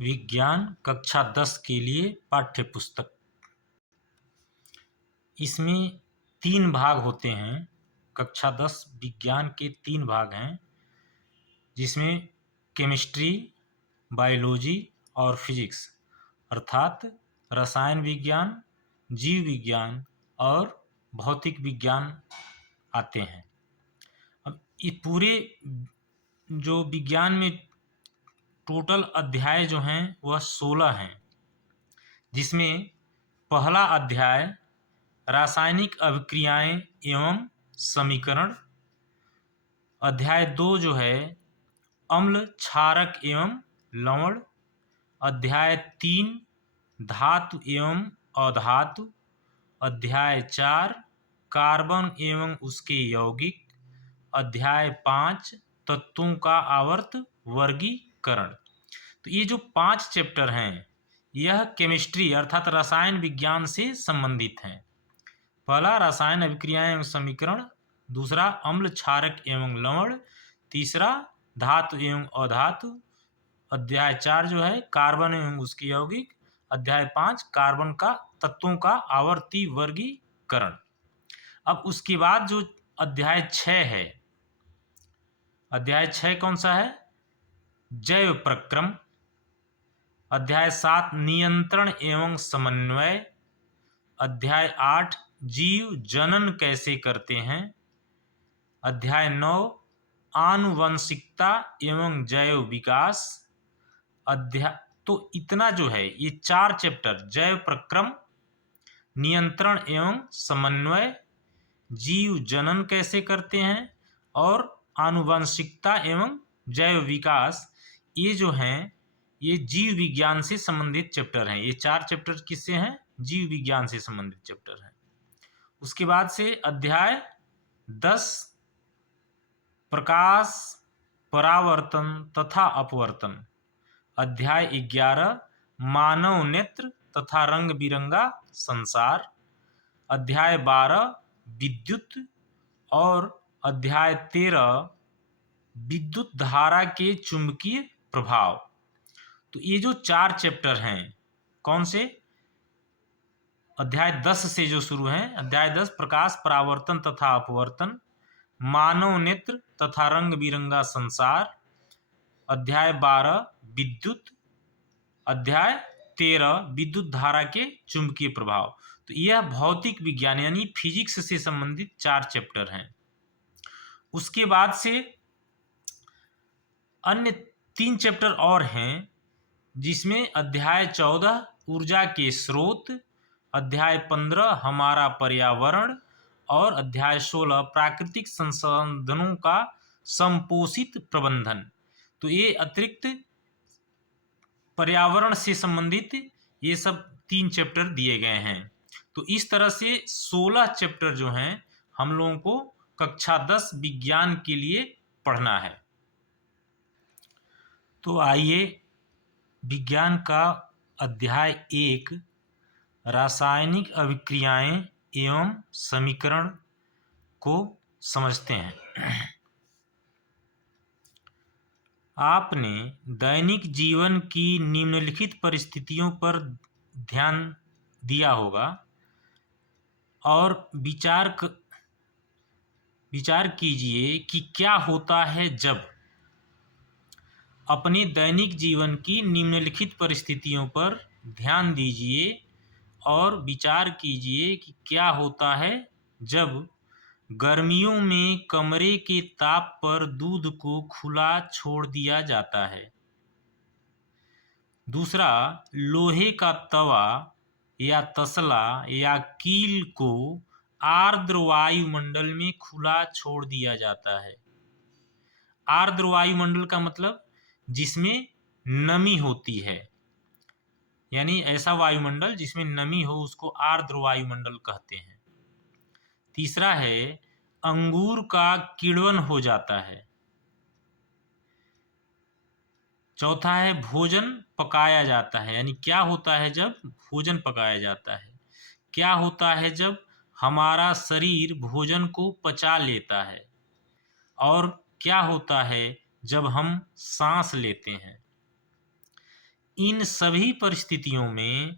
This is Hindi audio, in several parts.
विज्ञान कक्षा 10 के लिए पाठ्य पुस्तक। इसमें 3 भाग होते हैं। कक्षा 10 विज्ञान के 3 भाग हैं, जिसमें केमिस्ट्री, बायोलॉजी और फिजिक्स अर्थात रसायन विज्ञान, जीव विज्ञान और भौतिक विज्ञान आते हैं। अब ये पूरे जो विज्ञान में टोटल अध्याय जो हैं वह 16 हैं, जिसमें पहला अध्याय रासायनिक अभिक्रियाएं एवं समीकरण, अध्याय 2 जो है अम्ल, क्षारक एवं लवण, अध्याय 3 धातु एवं अधातु, अध्याय 4 कार्बन एवं उसके यौगिक, अध्याय 5 तत्वों का आवर्त वर्गीकरण। तो ये जो 5 चैप्टर हैं यह केमिस्ट्री अर्थात रसायन विज्ञान से संबंधित हैं। पहला रासायन अभिक्रियाएं एवं समीकरण, दूसरा अम्ल, क्षारक एवं लवण, तीसरा धातु एवं अधातु, अध्याय 4 जो है कार्बन एवं उसके यौगिक, अध्याय 5 कार्बन का तत्वों का आवर्ती वर्गीकरण। अब उसके बाद जो अध्याय 6 है, अध्याय 6 कौन सा है? जैव प्रक्रम, अध्याय 7 नियंत्रण एवं समन्वय, अध्याय 8 जीव जनन कैसे करते हैं, अध्याय 9 आनुवंशिकता एवं जैव विकास, अध्याय तो इतना जो है ये 4 चैप्टर जैव प्रक्रम, नियंत्रण एवं समन्वय, जीव जनन कैसे करते हैं और आनुवंशिकता एवं जैव विकास, ये जो हैं ये जीव विज्ञान से संबंधित चैप्टर हैं। ये 4 चैप्टर किससे हैं? जीव विज्ञान से संबंधित चैप्टर हैं। उसके बाद से अध्याय 10 प्रकाश, परावर्तन तथा अपवर्तन, अध्याय 11 मानव नेत्र तथा रंग बिरंगा संसार, अध्याय 12 विद्युत और अध्याय 13 विद्युत धारा के चुंबकीय प्रभाव। तो ये जो 4 चैप्टर हैं कौन से? अध्याय 10 से जो शुरू हैं, अध्याय 10 प्रकाश, परावर्तन तथा अपवर्तन, मानव नेत्र तथा रंग बिरंगा संसार, अध्याय 12 विद्युत, अध्याय 13 विद्युत धारा के चुंबकीय प्रभाव। तो यह भौतिक विज्ञान यानी फिजिक्स से संबंधित 4 चैप्टर हैं। उसके बाद से अन्य 3 चैप्टर और हैं, जिसमें अध्याय 14 ऊर्जा के स्रोत, अध्याय 15 हमारा पर्यावरण और अध्याय 16 प्राकृतिक संसाधनों का संपोषित प्रबंधन। तो ये अतिरिक्त पर्यावरण से संबंधित ये सब 3 चैप्टर दिए गए हैं। तो इस तरह से 16 चैप्टर जो हैं हम लोगों को कक्षा 10 विज्ञान के लिए पढ़ना है। तो आइए विज्ञान का अध्याय 1 रासायनिक अभिक्रियाएं एवं समीकरण को समझते हैं। आपने दैनिक जीवन की निम्नलिखित परिस्थितियों पर ध्यान दिया होगा और विचार कीजिए कि क्या होता है जब अपने दैनिक जीवन की निम्नलिखित परिस्थितियों पर ध्यान दीजिए और विचार कीजिए कि क्या होता है जब गर्मियों में कमरे के ताप पर दूध को खुला छोड़ दिया जाता है। दूसरा, लोहे का तवा या तसला या कील को आर्द्र वायुमंडल में खुला छोड़ दिया जाता है। आर्द्र वायुमंडल का मतलब जिसमें नमी होती है, यानी ऐसा वायुमंडल जिसमें नमी हो उसको आर्द्र वायुमंडल कहते हैं। तीसरा है अंगूर का किण्वन हो जाता है। चौथा है भोजन पकाया जाता है, यानी क्या होता है जब भोजन पकाया जाता है। क्या होता है जब हमारा शरीर भोजन को पचा लेता है। और क्या होता है जब हम सांस लेते हैं। इन सभी परिस्थितियों में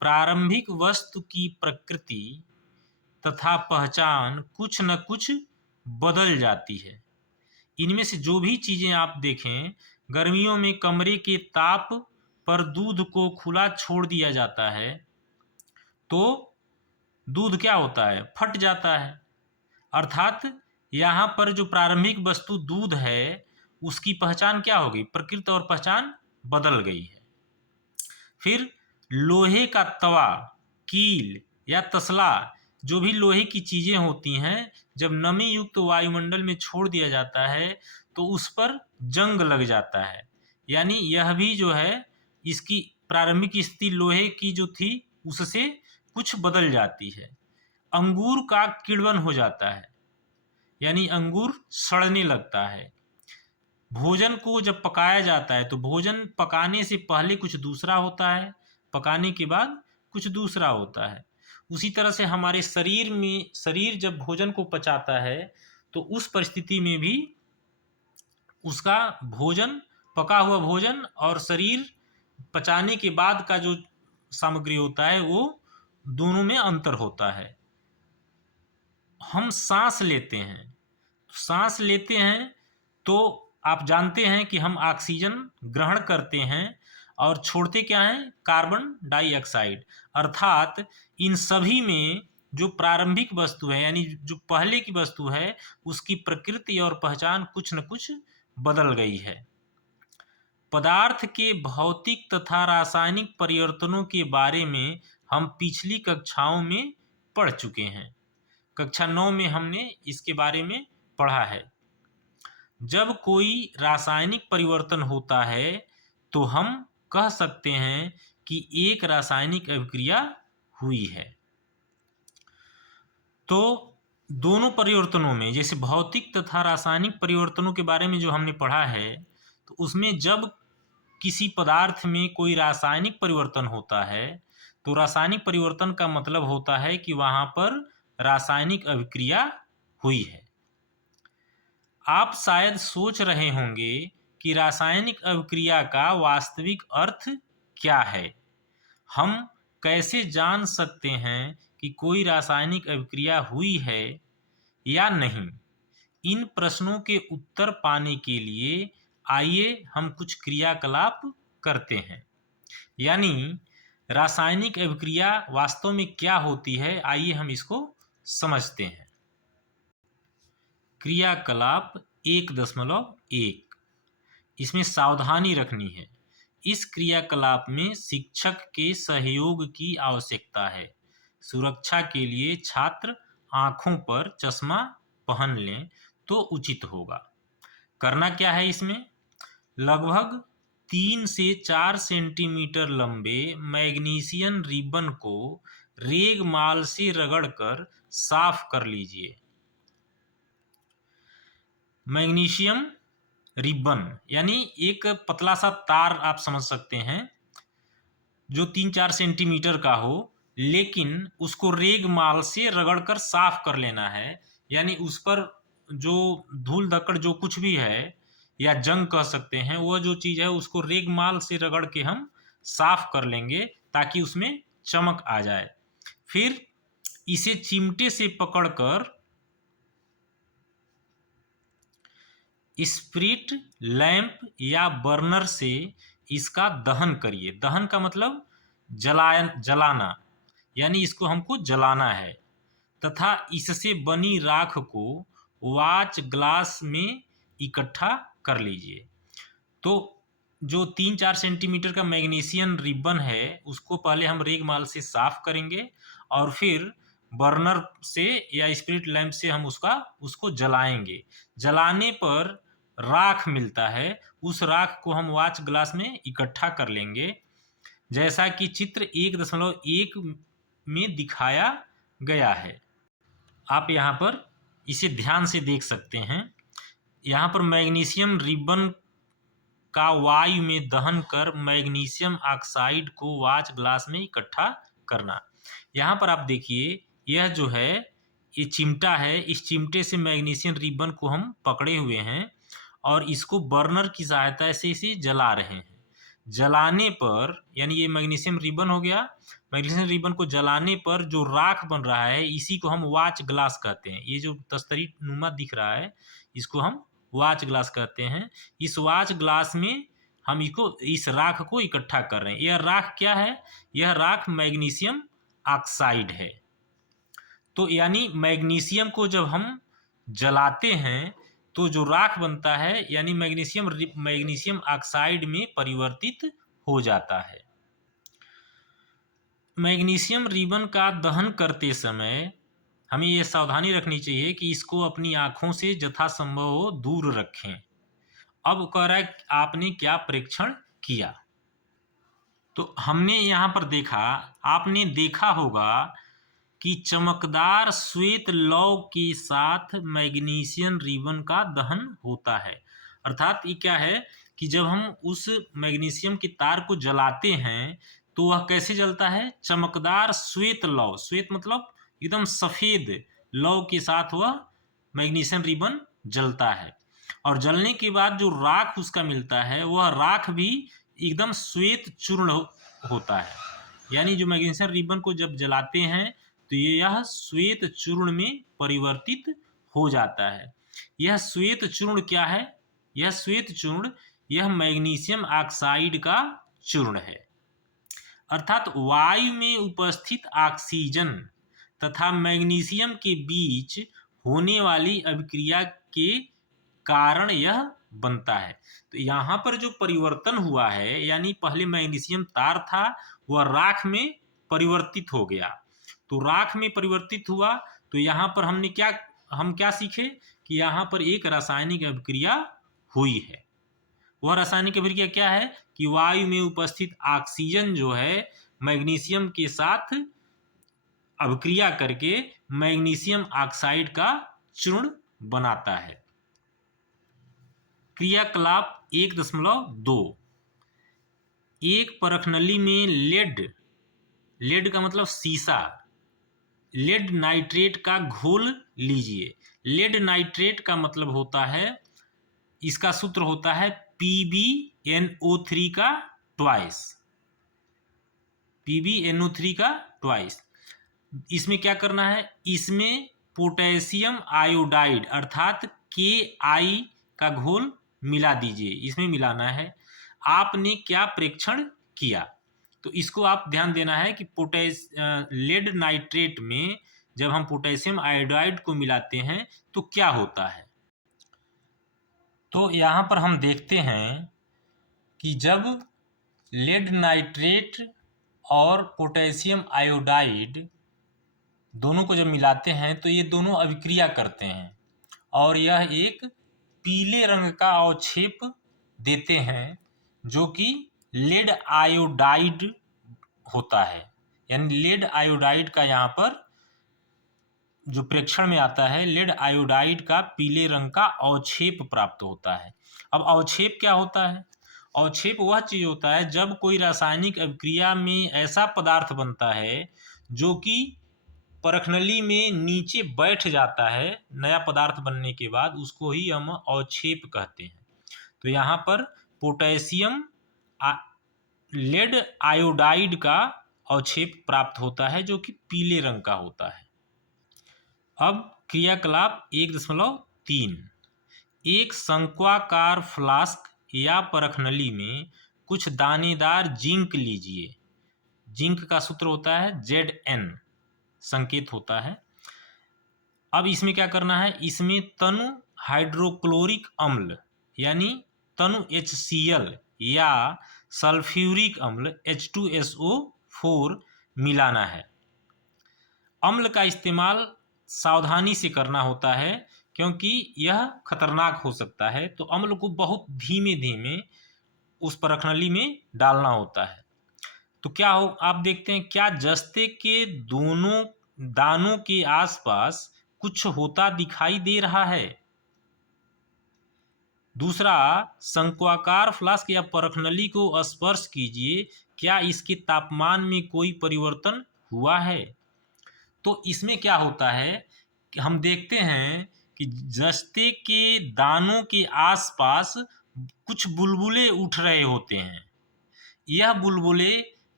प्रारंभिक वस्तु की प्रकृति तथा पहचान कुछ न कुछ बदल जाती है। इनमें से जो भी चीजें आप देखें, गर्मियों में कमरे के ताप पर दूध को खुला छोड़ दिया जाता है तो दूध क्या होता है, फट जाता है। अर्थात यहाँ पर जो प्रारंभिक वस्तु दूध है उसकी पहचान क्या हो गई, प्रकृति और पहचान बदल गई है। फिर लोहे का तवा, कील या तसला, जो भी लोहे की चीजें होती हैं, जब नमी युक्त वायुमंडल में छोड़ दिया जाता है तो उस पर जंग लग जाता है। यानी यह भी जो है, इसकी प्रारंभिक स्थिति लोहे की जो थी उससे कुछ बदल जाती है। अंगूर का किण्वन हो जाता है, यानी अंगूर सड़ने लगता है। भोजन को जब पकाया जाता है तो भोजन पकाने से पहले कुछ दूसरा होता है, पकाने के बाद कुछ दूसरा होता है। उसी तरह से हमारे शरीर जब भोजन को पचाता है तो उस परिस्थिति में भी उसका भोजन, पका हुआ भोजन और शरीर पचाने के बाद का जो सामग्री होता है वो दोनों में अंतर होता है। हम सांस लेते हैं तो आप जानते हैं कि हम ऑक्सीजन ग्रहण करते हैं और छोड़ते क्या हैं, कार्बन डाइऑक्साइड। अर्थात इन सभी में जो प्रारंभिक वस्तु है, यानी जो पहले की वस्तु है, उसकी प्रकृति और पहचान कुछ न कुछ बदल गई है। पदार्थ के भौतिक तथा रासायनिक परिवर्तनों के बारे में हम पिछली कक्षाओं में पढ़ चुके हैं। कक्षा 9 में हमने इसके बारे में पढ़ा है। जब कोई रासायनिक परिवर्तन होता है तो हम कह सकते हैं कि एक रासायनिक अभिक्रिया हुई है। तो दोनों परिवर्तनों में, जैसे भौतिक तथा रासायनिक परिवर्तनों के बारे में जो हमने पढ़ा है, तो उसमें जब किसी पदार्थ में कोई रासायनिक परिवर्तन होता है तो रासायनिक परिवर्तन का मतलब होता है कि वहां पर रासायनिक अभिक्रिया हुई है। आप शायद सोच रहे होंगे कि रासायनिक अभिक्रिया का वास्तविक अर्थ क्या है। हम कैसे जान सकते हैं कि कोई रासायनिक अभिक्रिया हुई है या नहीं। इन प्रश्नों के उत्तर पाने के लिए आइए हम कुछ क्रियाकलाप करते हैं। यानी रासायनिक अभिक्रिया वास्तव में क्या होती है, आइए हम इसको समझते हैं। क्रियाकलाप 1.1, इसमें सावधानी रखनी है। इस क्रियाकलाप में शिक्षक के सहयोग की आवश्यकता है। सुरक्षा के लिए छात्र आंखों पर चश्मा पहन लें तो उचित होगा। करना क्या है इसमें, लगभग 3 से 4 सेंटीमीटर लंबे मैग्नीशियम रिबन को रेगमाल से रगड़कर साफ कर लीजिए। मैग्नीशियम रिबन यानी एक पतला सा तार आप समझ सकते हैं, जो 3-4 सेंटीमीटर का हो, लेकिन उसको रेगमाल से रगड़कर साफ कर लेना है। यानी उस पर जो धूल धक्कड़ जो कुछ भी है या जंग कह सकते हैं, वह जो चीज़ है उसको रेगमाल से रगड़ के हम साफ कर लेंगे ताकि उसमें चमक आ जाए। फिर इसे चिमटे से पकड़कर स्पिरिट लैंप या बर्नर से इसका दहन करिए। दहन का मतलब जलाना, यानी इसको हमको जलाना है। तथा इससे बनी राख को वाच ग्लास में इकट्ठा कर लीजिए। तो जो 3-4 सेंटीमीटर का मैग्नीशियम रिबन है उसको पहले हम रेगमाल से साफ करेंगे और फिर बर्नर से या स्पिरिट लैंप से हम उसको जलाएंगे। जलाने पर राख मिलता है, उस राख को हम वाच ग्लास में इकट्ठा कर लेंगे, जैसा कि चित्र 1.1 में दिखाया गया है। आप यहाँ पर इसे ध्यान से देख सकते हैं। यहाँ पर मैग्नीशियम रिबन का वायु में दहन कर मैग्नीशियम ऑक्साइड को वाच ग्लास में इकट्ठा करना। यहाँ पर आप देखिए, यह जो है ये चिमटा है, इस चिमटे से मैग्नीशियम रिबन को हम पकड़े हुए हैं और इसको बर्नर की सहायता से इसे जला रहे हैं। जलाने पर, यानी ये मैग्नीशियम रिबन हो गया, मैग्नीशियम रिबन को जलाने पर जो राख बन रहा है इसी को हम वाच ग्लास कहते हैं। ये जो तस्तरी नुमा दिख रहा है इसको हम वाच ग्लास कहते हैं। इस वाच ग्लास में हम इस राख को इकट्ठा कर रहे हैं। यह राख क्या है? यह राख मैग्नीशियम ऑक्साइड है। तो यानी मैग्नीशियम को जब हम जलाते हैं तो जो राख बनता है यानी मैग्नीशियम ऑक्साइड में परिवर्तित हो जाता है। मैग्नीशियम रिबन का दहन करते समय हमें यह सावधानी रखनी चाहिए कि इसको अपनी आंखों से यथासंभव दूर रखें। अब कह रहा है आपने क्या परीक्षण किया? तो हमने यहाँ पर देखा, आपने देखा होगा कि चमकदार श्वेत लौ के साथ मैग्नीशियम रिबन का दहन होता है। अर्थात ये क्या है कि जब हम उस मैग्नीशियम की तार को जलाते हैं तो वह कैसे जलता है? चमकदार श्वेत लौ, श्वेत मतलब एकदम सफेद लौ के साथ वह मैग्नीशियम रिबन जलता है। और जलने के बाद जो राख उसका मिलता है वह राख भी एकदम श्वेत चूर्ण होता है। यानी जो मैग्नीशियम रिबन को जब जलाते हैं तो यह श्वेत चूर्ण में परिवर्तित हो जाता है। यह श्वेत चूर्ण क्या है? यह श्वेत चूर्ण यह मैग्नीशियम ऑक्साइड का चूर्ण है। अर्थात वायु में उपस्थित ऑक्सीजन तथा मैग्नीशियम के बीच होने वाली अभिक्रिया के कारण यह बनता है। तो यहाँ पर जो परिवर्तन हुआ है यानी पहले मैग्नीशियम तार था वह राख में परिवर्तित हो गया। तो राख में परिवर्तित हुआ तो यहाँ पर हम क्या सीखे कि यहाँ पर एक रासायनिक अभिक्रिया हुई है। वह रासायनिक अभिक्रिया क्या है कि वायु में उपस्थित ऑक्सीजन जो है मैग्नीशियम के साथ अभिक्रिया करके मैग्नीशियम ऑक्साइड का चूर्ण बनाता है। क्रियाकलाप 1.2, एक परखनली में लेड का मतलब सीसा, लेड नाइट्रेट का घोल लीजिए। लेड नाइट्रेट का मतलब होता है, इसका सूत्र होता है PbNO3 का ट्वाइस, PbNO3 का ट्वाइस। इसमें क्या करना है? इसमें पोटेशियम आयोडाइड अर्थात Ki का घोल मिला दीजिए, इसमें मिलाना है। आपने क्या प्रेक्षण किया? तो इसको आप ध्यान देना है कि लेड नाइट्रेट में जब हम पोटेशियम आयोडाइड को मिलाते हैं तो क्या होता है। तो यहाँ पर हम देखते हैं कि जब लेड नाइट्रेट और पोटेशियम आयोडाइड दोनों को जब मिलाते हैं तो ये दोनों अभिक्रिया करते हैं और यह एक पीले रंग का अवक्षेप देते हैं जो कि लेड आयोडाइड होता है। यानी लेड आयोडाइड का यहाँ पर जो प्रेक्षण में आता है लेड आयोडाइड का पीले रंग का अवक्षेप प्राप्त होता है। अब अवक्षेप क्या होता है? अवक्षेप वह चीज होता है जब कोई रासायनिक अभिक्रिया में ऐसा पदार्थ बनता है जो कि परखनली में नीचे बैठ जाता है, नया पदार्थ बनने के बाद उसको ही हम अवक्षेप कहते हैं। तो यहाँ पर पोटेशियम लेड आयोडाइड का अवक्षेप प्राप्त होता है जो कि पीले रंग का होता है। अब क्रियाकलाप 1.3, एक शंक्वाकार फ्लास्क या परखनली में कुछ दानेदार जिंक लीजिए। जिंक का सूत्र होता है Zn, संकेत होता है। अब इसमें क्या करना है? इसमें तनु हाइड्रोक्लोरिक अम्ल यानी तनु HCl या सल्फ्यूरिक अम्ल H2SO4 मिलाना है। अम्ल का इस्तेमाल सावधानी से करना होता है क्योंकि यह खतरनाक हो सकता है। तो अम्ल को बहुत धीमे धीमे उस परखनली में डालना होता है। तो क्या हो, आप देखते हैं क्या जस्ते के दोनों दानों के आसपास कुछ होता दिखाई दे रहा है। दूसरा, शंक्वाकार फ्लास्क या परखनली को स्पर्श कीजिए, क्या इसके तापमान में कोई परिवर्तन हुआ है। तो इसमें क्या होता है कि हम देखते हैं कि जस्ते के दानों के आसपास कुछ बुलबुले उठ रहे होते हैं। यह बुलबुले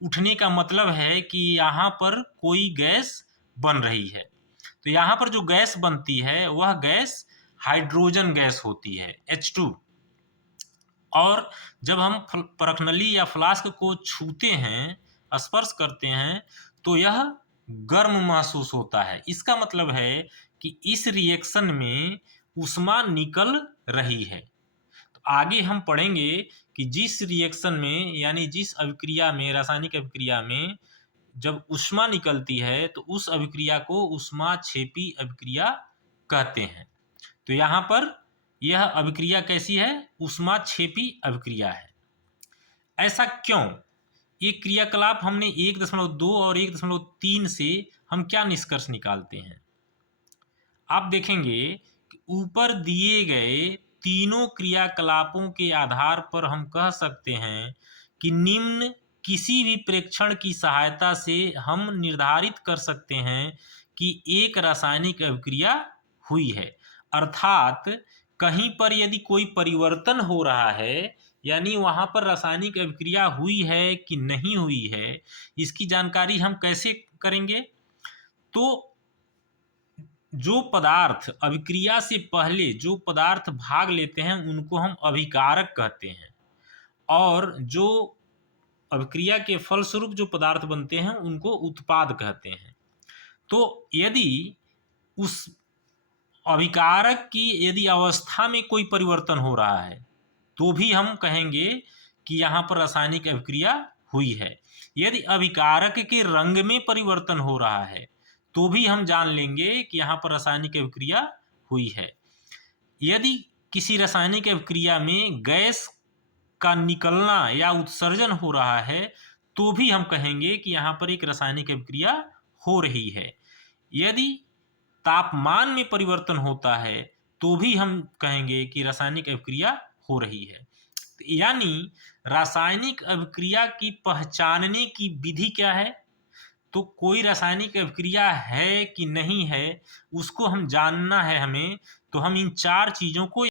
उठने का मतलब है कि यहाँ पर कोई गैस बन रही है। तो यहाँ पर जो गैस बनती है वह गैस हाइड्रोजन गैस होती है, H2। और जब हम परखनली या फ्लास्क को छूते हैं, स्पर्श करते हैं, तो यह गर्म महसूस होता है। इसका मतलब है कि इस रिएक्शन में ऊष्मा निकल रही है। तो आगे हम पढ़ेंगे कि जिस रिएक्शन में यानी जिस अभिक्रिया में, रासायनिक अभिक्रिया में जब ऊष्मा निकलती है तो उस अभिक्रिया को ऊष्माक्षेपी अभिक्रिया कहते हैं। तो यहाँ पर यह अभिक्रिया कैसी है? ऊष्माक्षेपी अभिक्रिया है। ऐसा क्यों? ये क्रियाकलाप हमने 1.2 और 1.3 से हम क्या निष्कर्ष निकालते हैं? आप देखेंगे कि ऊपर दिए गए तीनों क्रियाकलापों के आधार पर हम कह सकते हैं कि निम्न किसी भी प्रेक्षण की सहायता से हम निर्धारित कर सकते हैं कि एक रासायनिक अभिक्रिया हुई है। अर्थात कहीं पर यदि कोई परिवर्तन हो रहा है, यानी वहां पर रासायनिक अभिक्रिया हुई है कि नहीं हुई है, इसकी जानकारी हम कैसे करेंगे? तो जो पदार्थ अभिक्रिया से पहले जो पदार्थ भाग लेते हैं उनको हम अभिकारक कहते हैं, और जो अभिक्रिया के फलस्वरूप जो पदार्थ बनते हैं उनको उत्पाद कहते हैं। तो यदि उस अभिकारक की यदि अवस्था में कोई परिवर्तन हो रहा है तो भी हम कहेंगे कि यहाँ पर रासायनिक अभिक्रिया हुई है। यदि अभिकारक के रंग में परिवर्तन हो रहा है तो भी हम जान लेंगे कि यहाँ पर रासायनिक अभिक्रिया हुई है। यदि किसी रासायनिक अभिक्रिया में गैस का निकलना या उत्सर्जन हो रहा है तो भी हम कहेंगे कि यहाँ पर एक रासायनिक अभिक्रिया हो रही है। यदि तापमान में परिवर्तन होता है तो भी हम कहेंगे कि रासायनिक अभिक्रिया हो रही है। यानी रासायनिक अभिक्रिया की पहचानने की विधि क्या है? तो कोई रासायनिक अभिक्रिया है कि नहीं है उसको हम जानना है हमें, तो हम इन चार चीजों को